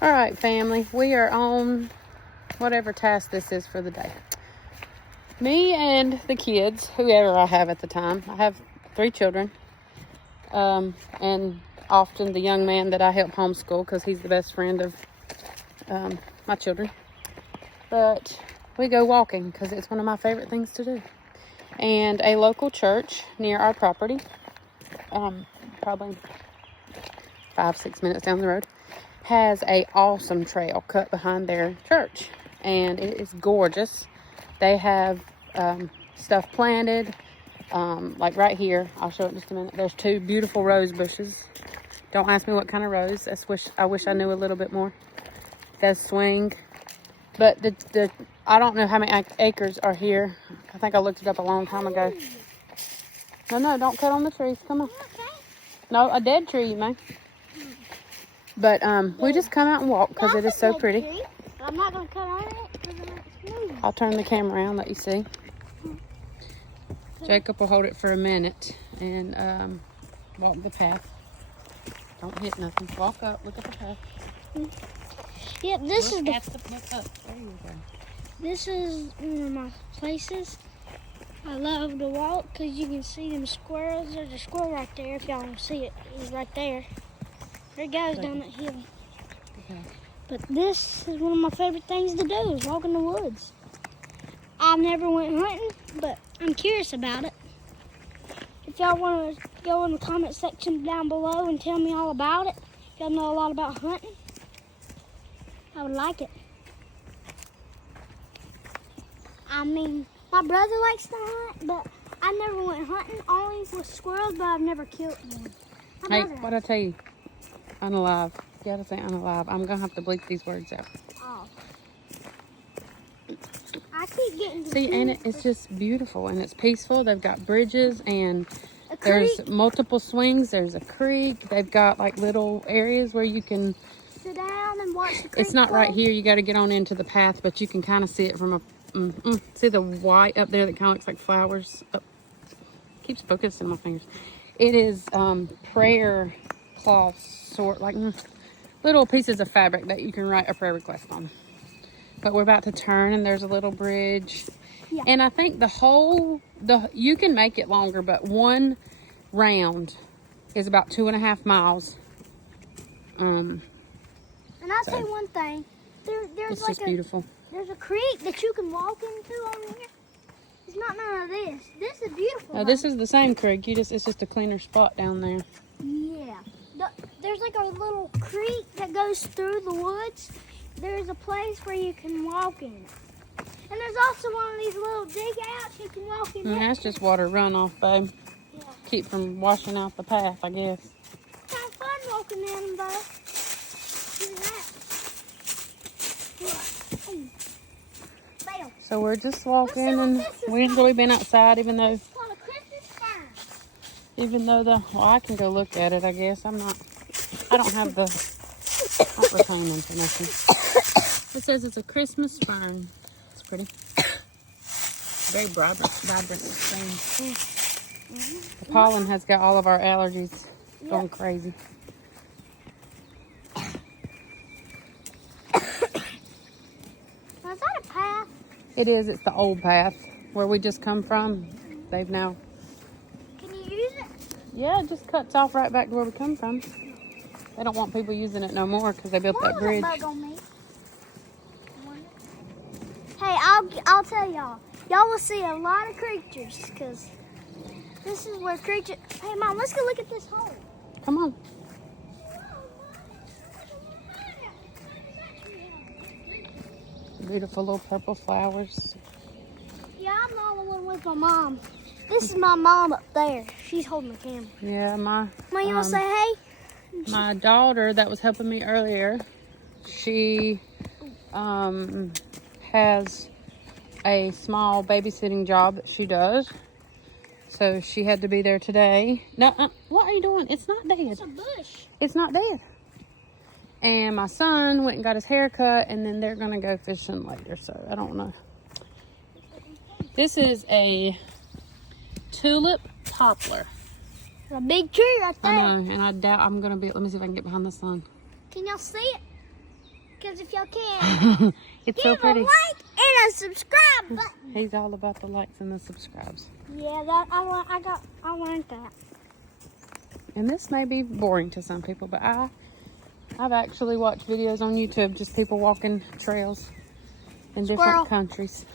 All right, family, we are on whatever task this is for the day. Me and the kids, whoever I have at the time. I have 3 children, and often the young man that I help homeschool because he's the best friend of my children. But we go walking because it's one of my favorite things to do. And a local church near our property, probably 5-6 minutes down the road, has a awesome trail cut behind their church, and it is gorgeous. They have stuff planted, like right here. I'll show it in just a minute. There's 2 beautiful rose bushes. Don't ask me what kind of rose. I wish I knew a little bit more. It does swing, but the I don't know how many acres are here. I think I looked it up a long time ago. No, don't cut on the trees. Come on. No, a dead tree, you may. But we just come out and walk because it is so pretty. I'm not going to cut on it because it's moving. I'll turn the camera around, let you see. Jacob will hold it for a minute and walk the path. Don't hit nothing. Walk up, look at the path. Yep, this look is look up. There you go. This is one of my places I love to walk because you can see them squirrels. There's a squirrel right there if y'all want to see it. He's right there. There it goes down that hill. Okay. But this is one of my favorite things to do, is walk in the woods. I've never went hunting, but I'm curious about it. If y'all want to go in the comment section down below and tell me all about it, if y'all know a lot about hunting, I would like it. I mean, my brother likes to hunt, but I never went hunting, only with squirrels, but I've never killed one. Hey, what'd I tell you? Unalive. You gotta say unalive. I'm gonna have to bleep these words out. Oh. I keep getting to see, and it's just beautiful and it's peaceful. They've got bridges and a there's creek. multiple swings. There's a creek. They've got like little areas where you can Sit down and watch the creek. It's not flow. right here. You got to get on into the path, but you can kind of see it from a see the white up there that kind of looks like flowers. Oh, keeps focusing on my fingers. It is prayer cloth sort, like little pieces of fabric that you can write a prayer request on. But we're about to turn and there's a little bridge. Yeah. And I think you can make it longer, but one round is about 2.5 miles. And I'll tell you one thing. There's It's like just beautiful. There's a creek that you can walk into on here. It's not none of this. This is beautiful. Now, this is the same creek. It's just a cleaner spot down there. Yeah. There's like a little creek that goes through the woods. There's a place where you can walk in. And there's also one of these little dig outs you can walk in. And that's just water runoff, babe. Yeah. Keep from washing out the path, I guess. Kind of fun walking in them though. Look at that. Bam. So we're just walking, and we've really been outside, even though It's called a Christmas fern. well, I can go look at it, I guess. I don't have the retaining for nothing. It says it's a Christmas fern. It's pretty. Very vibrant thing. The pollen has got all of our allergies going crazy. Now, is that a path? It is. It's the old path where we just come from. They've now... Can you use it? Yeah, it just cuts off right back to where we come from. They don't want people using it no more because they built that bridge. Bug on me. Hey, I'll tell y'all. Y'all will see a lot of creatures because this is where creatures... Hey, Mom, let's go look at this hole. Come on. Beautiful little purple flowers. Yeah, I'm the only one with my mom. This is my mom up there. She's holding the camera. Yeah, Mom, you want to say hey? my daughter that was helping me earlier, she has a small babysitting job that she does. So she had to be there today. No, what are you doing? It's not dead. It's a bush. It's not dead. And my son went and got his hair cut, and then they're going to go fishing later, so I don't know. This is a tulip poplar. A big tree right there. I know, and I doubt I'm going to be... Let me see if I can get behind the sun. Can y'all see it? Because if y'all can, It's so give a pretty. like and a subscribe button. He's all about the likes and the subscribes. Yeah, I learned that. And this may be boring to some people, but I've actually watched videos on YouTube, just people walking trails in different Squirrel. countries.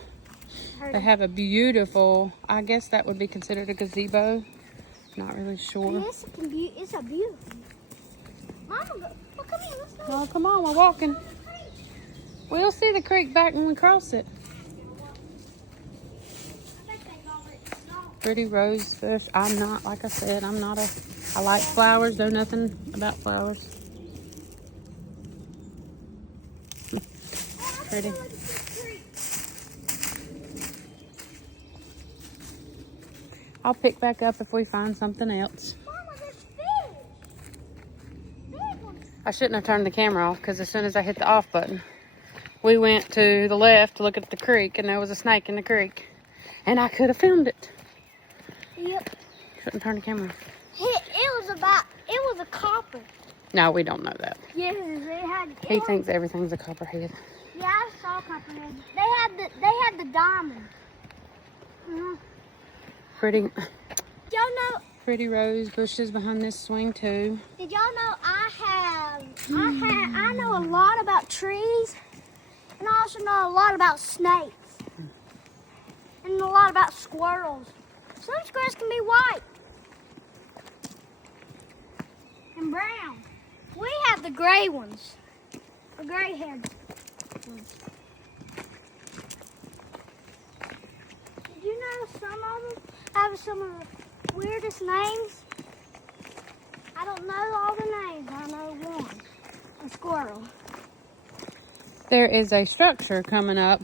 Heard They him. have a beautiful, I guess that would be considered a gazebo. Not really sure. And it's a beautiful. Mama, well, come here, let's go. Oh, come on, we're walking. We'll see the creek back when we cross it. Pretty rose bush. I'm not, like I said, I like flowers, know nothing about flowers. Pretty. I'll pick back up if we find something else. Mama, there's fish. Big ones. I shouldn't have turned the camera off because as soon as I hit the off button, we went to the left to look at the creek and there was a snake in the creek. And I could have filmed it. Yep. Shouldn't turn the camera off. It was a copper. No, we don't know that. Yes, they had. He thinks everything's a copperhead. Yeah, I saw copperhead. They had the diamond. Pretty, Y'all know? pretty rose bushes behind this swing too. Did y'all know I know a lot about trees, and I also know a lot about snakes, and a lot about squirrels. Some squirrels can be white and brown. We have the gray ones, the gray head ones. Did you know some of them have some of the weirdest names? I don't know all the names. I know one. A squirrel. There is a structure coming up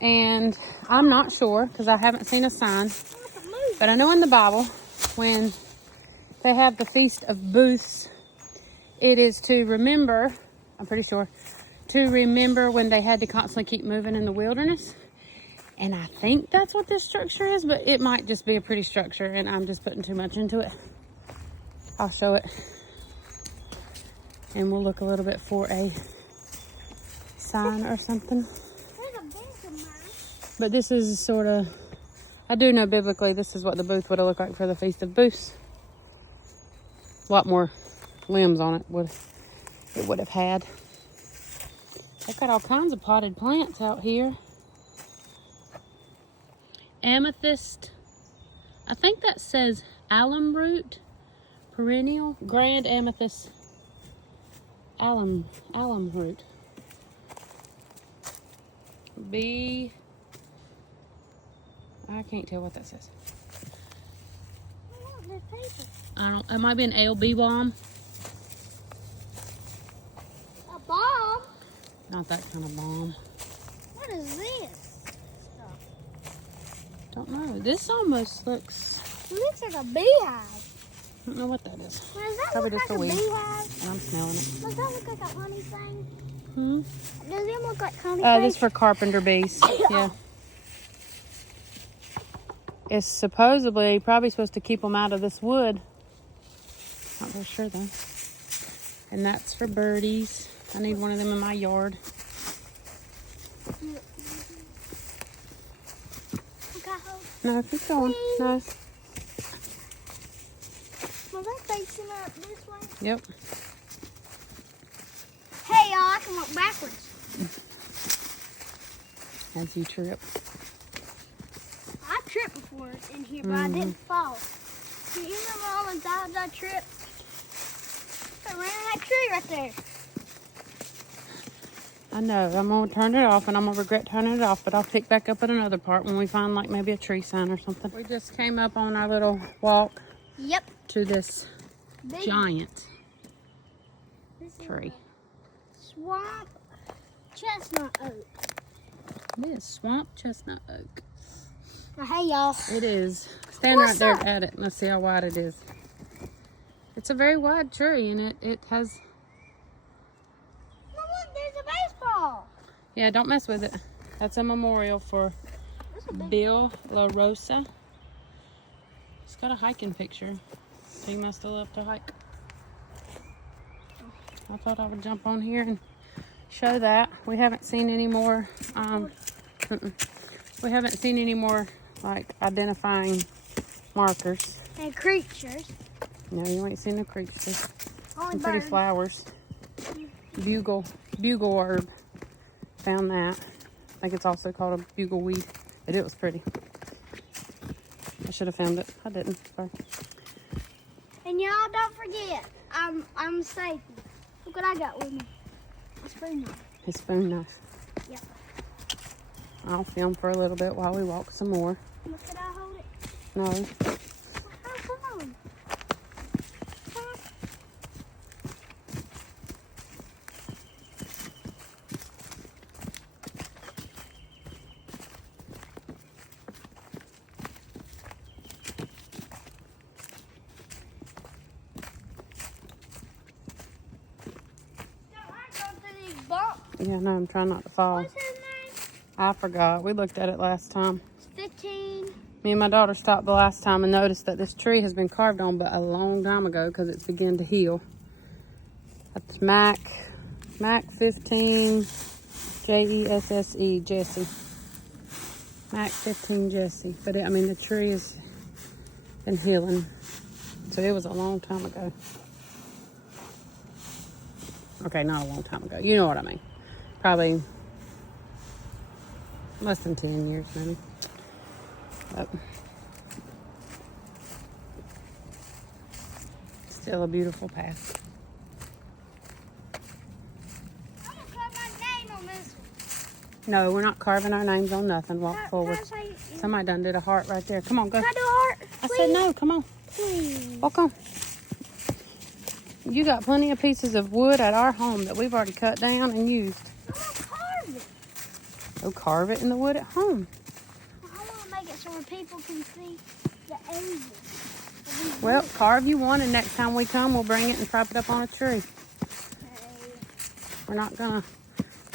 and I'm not sure because I haven't seen a sign, but I know in the Bible when they have the Feast of Booths, it is to remember, I'm pretty sure, to remember when they had to constantly keep moving in the wilderness. And I think that's what this structure is, but it might just be a pretty structure and I'm just putting too much into it. I'll show it. And we'll look a little bit for a sign or something. There's a bench of mine. But this is sort of, I do know biblically this is what the booth would have looked like for the Feast of Booths. A lot more limbs on it would have had. They've got all kinds of potted plants out here. Amethyst. I think that says alum root. Perennial. Grand amethyst. Alum root. I can't tell what that says. Oh, there's paper. It might be an ALB bomb. A bomb? Not that kind of bomb. What is this? Don't know. This almost looks, It looks like a beehive. I don't know what that is. Does that Probably look just like a a weed. beehive? And I'm smelling it. Does that look like a honey thing? Hmm. Does it look like honey This thing? for carpenter bees. Yeah. It's supposedly probably supposed to keep them out of this wood. Not real sure though. And that's for birdies. I need one of them in my yard. Okay, hold. No, keep going. No. Was I facing up this way? Yep. Hey, y'all, I can walk backwards. As you trip. I tripped before in here, but I didn't fall. Do you remember all the times I tripped? I ran in that tree right there. I know. I'm going to turn it off and I'm going to regret turning it off, but I'll pick back up at another part when we find like maybe a tree sign or something. We just came up on our little walk Yep. to this Big giant this is tree. a swamp chestnut oak. It is swamp chestnut oak. Now, hey, y'all. It is. Stand What's right there up? at it and let's see how wide it is. It's a very wide tree and it has, Now, look, there's a baseball. yeah, don't mess with it. That's a memorial for That's a big Bill La Rosa. It's got a hiking picture. So you must have loved to hike. I thought I would jump on here and show that. We haven't seen any more, we haven't seen any more, like, identifying markers. And creatures. No, you ain't seen no creatures. Only Some pretty birds. flowers. Bugle herb. Found that. I think it's also called a bugle weed, but it was pretty. I should have found it. I didn't. Sorry. And y'all don't forget, I'm safe. Look what I got with me. A spoon knife. His spoon knife. Yep. I'll film for a little bit while we walk some more. Could I hold it? No. Oh, come on. Come on. Yeah, no, I'm trying not to fall. What's his name? I forgot. We looked at it last time. It's 15. Me and my daughter stopped the last time and noticed that this tree has been carved on, but a long time ago because it's beginning to heal. That's Mac 15 Jesse, Jesse. Mac 15 Jesse. But I mean, the tree has been healing. So it was a long time ago. Okay, not a long time ago. You know what I mean. Probably less than 10 years, maybe. But still a beautiful path. I'm going to put my name on this one. No, we're not carving our names on nothing. Walk Can I forward. say- Somebody done did a heart right there. Come on, go. Can I do a heart? I said no. Come on. Please. Walk on. You got plenty of pieces of wood at our home that we've already cut down and used. I'm going to carve it. Go carve it in the wood at home. I want to make it so where people can see the ages. Well, carve you one, and next time we come, we'll bring it and prop it up on a tree. We're not gonna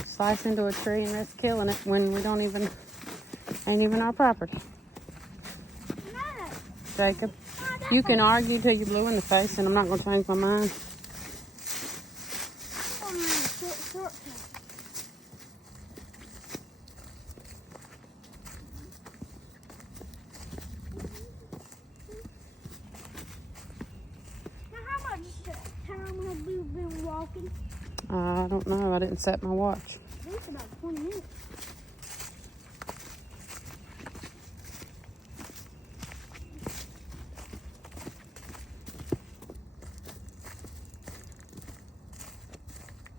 slice into a tree and risk killing it when we don't even, ain't even our property. No. Jacob, No, you can argue till you're blue in the face, and I'm not gonna change my mind. I'm going to shortcut. Now, how much time have we been walking? I don't know. I didn't set my watch. I think it's about 20 minutes.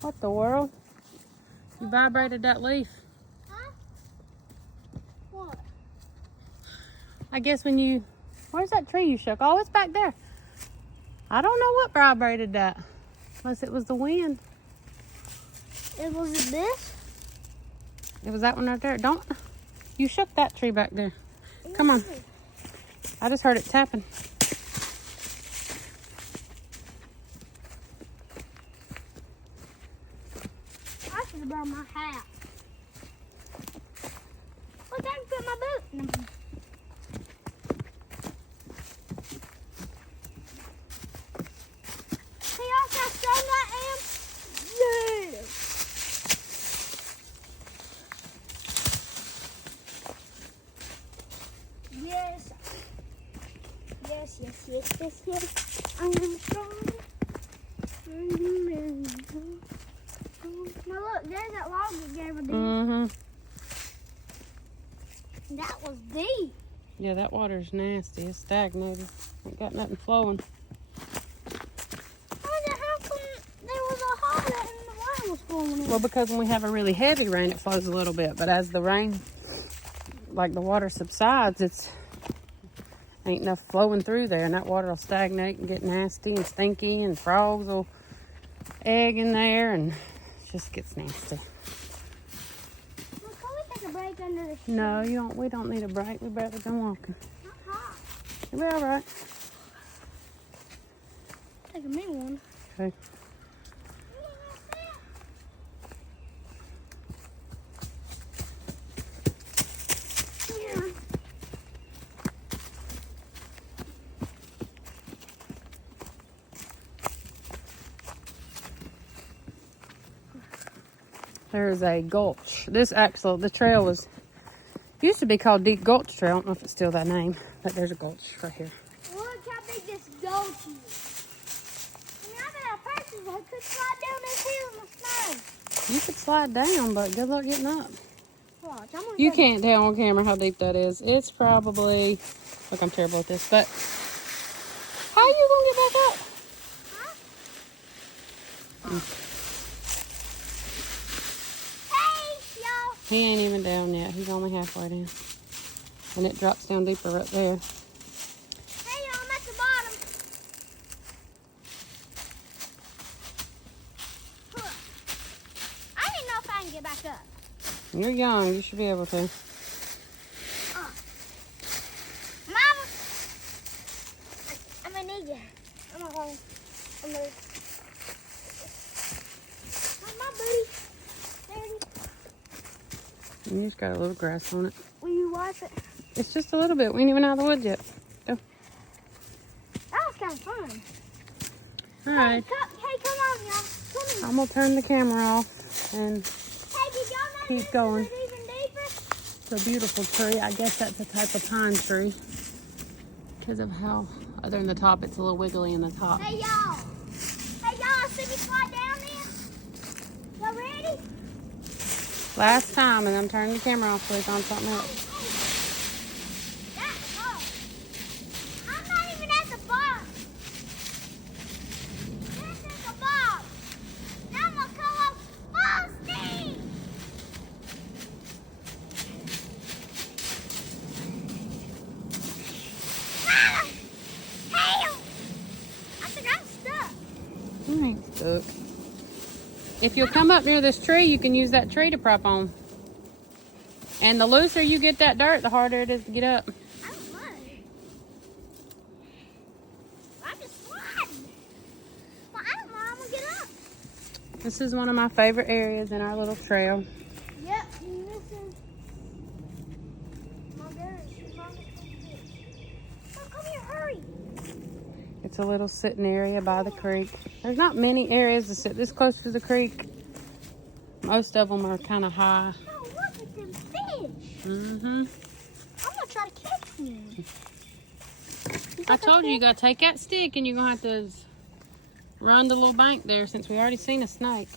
What the world? You vibrated that leaf. Huh? What? I guess when you, where's that tree you shook? Oh, it's back there. I don't know what vibrated that. Unless it was the wind. It was it this? It was that one right there. Don't, you shook that tree back there. Come on. I just heard it tapping. I should have brought my hat. Look, I can put my boot in them. See how strong I am? Yeah. Yes. Yes, yes, yes, yes, yes. I am strong. Now look, there's that log that gave a deep. Mm-hmm. That was deep. Yeah, that water's nasty. It's stagnated. Ain't got nothing flowing. How come there was a hole and the water was flowing in? Well, because when we have a really heavy rain, it flows a little bit. But as the rain, like the water subsides, it's ain't enough flowing through there. And that water will stagnate and get nasty and stinky. And frogs will egg in there. And it just gets nasty. Well, can we take a break under the shade? No, you don't. We don't need a break. We better go walking. Not hot. You'll be all right. Take a me one. Okay. Yeah. There's a gulch. The trail used to be called Deep Gulch Trail. I don't know if it's still that name, but there's a gulch right here. Look how big this gulch is. I mean, I got a person that could slide down this hill in the snow. You could slide down, but good luck getting up. Watch, I'm gonna You go can't tell on camera how deep that is. It's probably, look, I'm terrible at this, but how are you gonna get back up? Huh? Hey, y'all. He ain't even down yet. He's only halfway down. And it drops down deeper right there. Hey, y'all, I'm at the bottom. Huh. I didn't know if I can get back up. You're young. You should be able to. Mama, I'm gonna need you. I'm gonna my booty. Daddy, You just got a little grass on it. will you wipe it? It's just a little bit. We ain't even out of the woods yet. Go. That was kind of fun. All right. Hey, come on, y'all. Come on. I'm going to turn the camera off and Hey, did y'all know keep this going. is even deeper? It's a beautiful tree. I guess that's a type of pine tree because of how, other than the top, it's a little wiggly in the top. Hey, y'all. Hey, y'all, see me slide down there? Y'all ready? Last time, and I'm turning the camera off so it's on something else. I'm not even at the bottom. This is the bottom. Now I'm gonna come up full steam. Ah! Help! I think I'm stuck. You ain't stuck. If you'll come up near this tree, you can use that tree to prop on. And the looser you get that dirt, the harder it is to get up. I don't know. I'm just sliding. Well, I don't know how I'm gonna get up. This is one of my favorite areas in our little trail. Yep, and this is my girl. Oh, come here, hurry. It's a little sitting area by the creek. There's not many areas to sit this close to the creek. Most of them are kind of high. Oh, look at them fish. Mm-hmm. I'm gonna try to catch them. I told you gotta take that stick and you're gonna have to run the little bank there since we already seen a snake.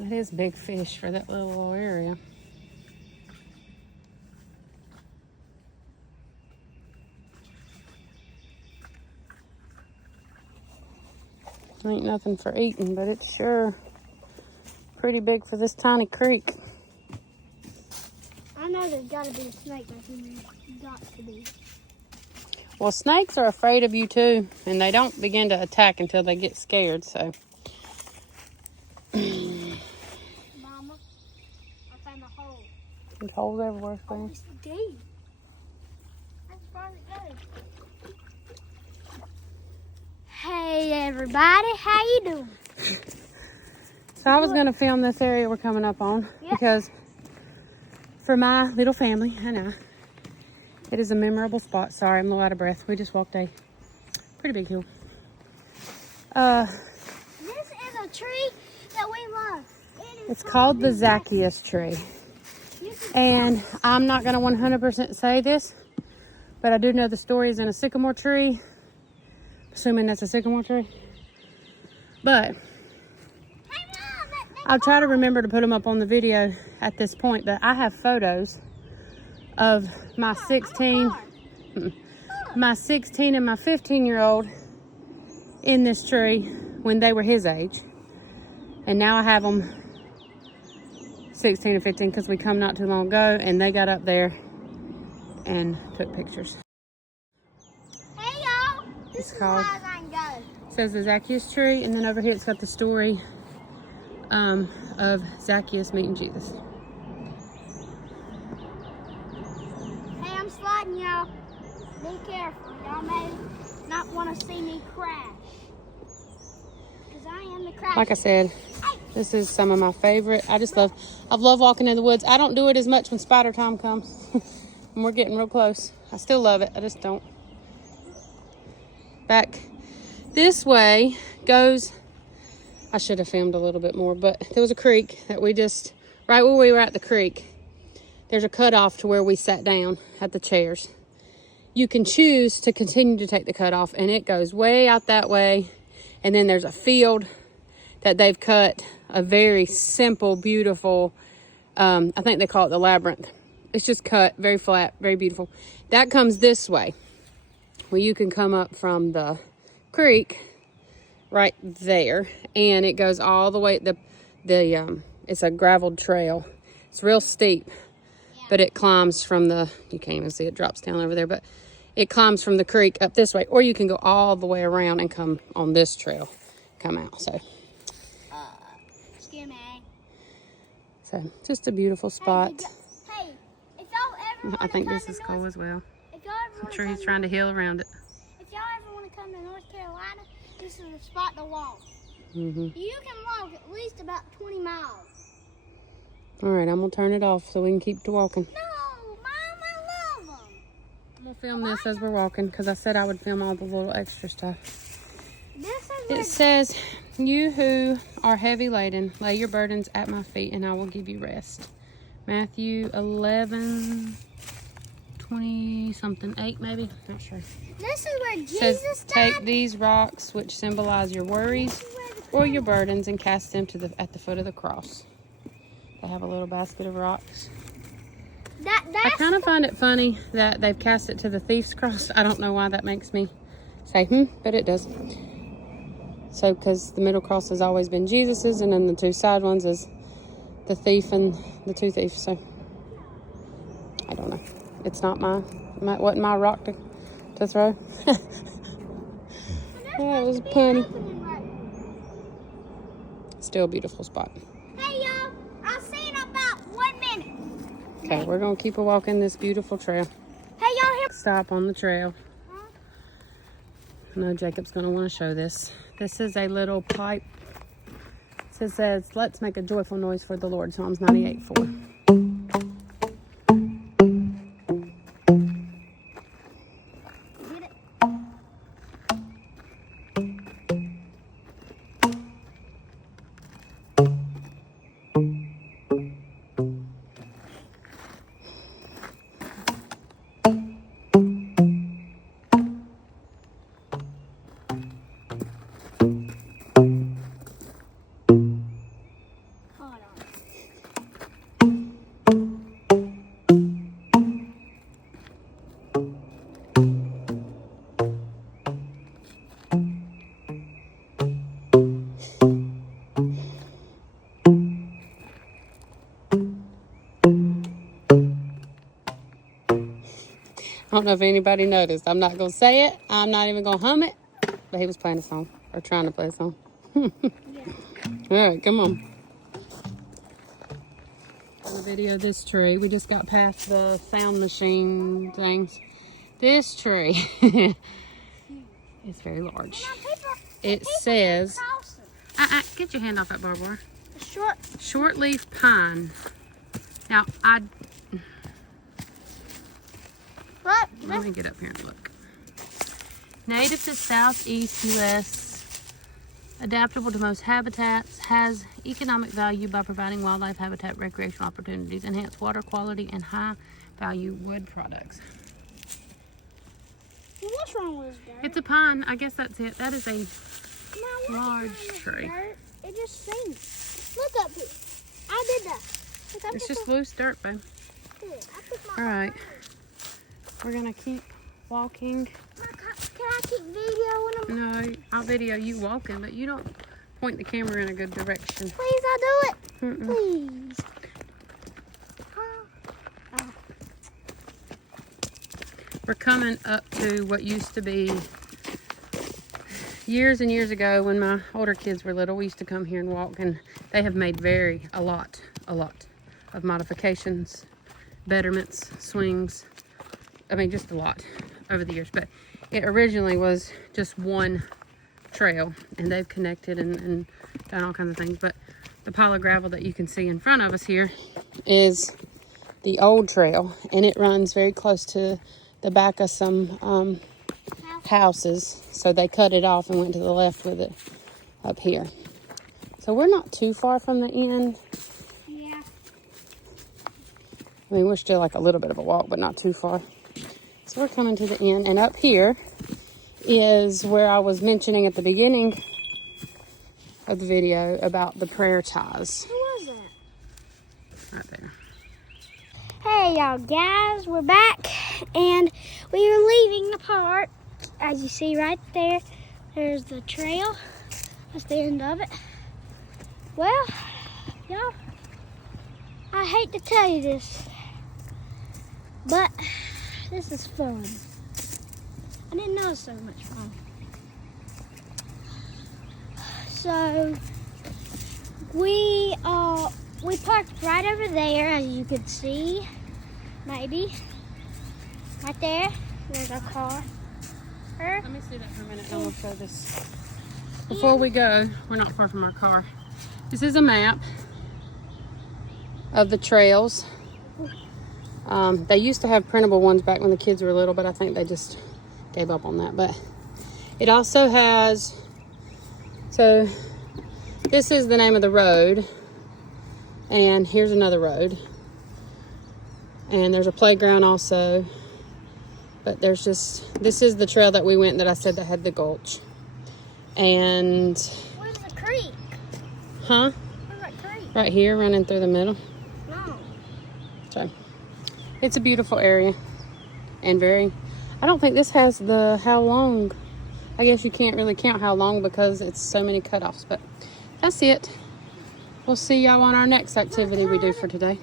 That is big fish for that little area. Ain't nothing for eating, but it's sure pretty big for this tiny creek. I know there's gotta be a snake back in there. Got to be. Well, snakes are afraid of you too, and they don't begin to attack until they get scared, so. Mama, I found a hole. There's holes everywhere, Oh, Stan. it's deep. That's as far as it goes. Hey everybody, how you doing? So I was gonna film this area we're coming up on because for my little family and I, it is a memorable spot. Sorry, I'm a little out of breath. We just walked a pretty big hill. This is a tree that we love. It's called the Zacchaeus tree. And I'm not gonna 100% say this, but I do know the story is in a sycamore tree. Assuming that's a sycamore tree. But I'll try to remember to put them up on the video at this point, but I have photos of my 16 and my 15-year-old in this tree when they were his age. And now I have them 16 and 15 because we come not too long ago and they got up there and took pictures. Hey y'all, this It's is called- as high as I can go. It says the Zacchaeus tree, and then over here it's got the story of Zacchaeus meeting Jesus. Hey, I'm sliding, y'all. Be careful. Y'all may not want to see me crash. Because I am the crash. Like I said, this is some of my favorite. I've loved walking in the woods. I don't do it as much when spider time comes. And we're getting real close. I still love it. I just don't. Back this way goes I should have filmed a little bit more, but there was a creek that we just, right where we were at the creek, there's a cutoff to where we sat down at the chairs. You can choose to continue to take the cutoff, and it goes way out that way. And then there's a field that they've cut, a very simple, beautiful, I think they call it the labyrinth. It's just cut, very flat, very beautiful. That comes this way. Well, you can come up from the creek right there, and it goes all the way, it's a graveled trail. It's real steep, but it climbs from the, you can't even see it, drops down over there, but it climbs from the creek up this way, or you can go all the way around and come on this trail, come out. So Excuse me. So just a beautiful spot. Hey, if y'all ever I think this is cool as well. If y'all ever Some trees trying to heal around it. If y'all ever want to come to North Carolina, this is the spot to walk. Mm-hmm. You can walk at least about 20 miles. All right, I'm gonna turn it off so we can keep to walking. No, Mom, I love them. I'm gonna film this as we're walking because I said I would film all the little extra stuff. It says, "You who are heavy laden, lay your burdens at my feet, and I will give you rest." Matthew 11:20 something, 8 maybe, not sure. This is where It says, Jesus "Take died. these rocks, which symbolize your worries or your burdens, and cast them at the foot of the cross." They have a little basket of rocks. I That's kind of find it funny that they've cast it to the thief's cross. I don't know why that makes me say, but it does. So, because the middle cross has always been Jesus's, and then the two side ones is the thief and the two thieves. So, I don't know. It's not wasn't my rock to throw. Yeah, it was punny. Still a beautiful spot. Hey, y'all. I'll see you in about 1 minute. Okay, we're going to keep walking this beautiful trail. Hey, y'all. Here. Stop on the trail. I know Jacob's going to want to show this. This is a little pipe. It says, "Let's make a joyful noise for the Lord." Psalms 98:4. Get it. Hold on. I don't know if anybody noticed. I'm not going to say it. I'm not even going to hum it. But he was playing a song, or trying to play a song. All right, come on. I'm going to video this tree. We just got past the sound machine things. This tree is very large. It says, get your hand off that barbed wire. Shortleaf pine. Now, let me get up here and look. Native to southeast U.S., adaptable to most habitats, has economic value by providing wildlife habitat, recreational opportunities, enhanced water quality, and high-value wood products. Well, what's wrong with this dirt? It's a pine. I guess that's it. That is a Mom, what's large wrong with tree. dirt? It just sinks. Look up here. I did that. Look, I It's took just loose dirt, babe. my- I took my- All right. We're going to keep walking. Can I keep videoing them? No, I'll video you walking, but you don't point the camera in a good direction. Please, I'll do it. Mm-mm. Please. We're coming up to what used to be years and years ago when my older kids were little. We used to come here and walk, and they have made a lot of modifications, betterments, swings. I mean, just a lot over the years. But it originally was just one trail, and they've connected and done all kinds of things. But the pile of gravel that you can see in front of us here is the old trail, and it runs very close to the back of some houses. So they cut it off and went to the left with it up here. So we're not too far from the end. Yeah. I mean, we're still like a little bit of a walk, but not too far. So we're coming to the end. And up here is where I was mentioning at the beginning of the video about the prayer ties. Who was that? Right there. Hey y'all guys, we're back and we are leaving the park. As you see right there, there's the trail. That's the end of it. Well, y'all, I hate to tell you this, but this is fun. I didn't know it was so much fun. So we parked right over there, as you could see. Maybe right there. There's our car. Let me see that for a minute and we'll show this. Before we go, we're not far from our car. This is a map of the trails. They used to have printable ones back when the kids were little, but I think they just gave up on that. But it also has, so this is the name of the road, and here's another road, and there's a playground also. But there's just, this is the trail that we went that I said that had the gulch. And Where's the creek? huh? Where's that creek? Right here, running through the middle. No. So it's a beautiful area, and I don't think this has the how long. I guess you can't really count how long because it's so many cutoffs, but that's it. We'll see y'all on our next activity we do for today.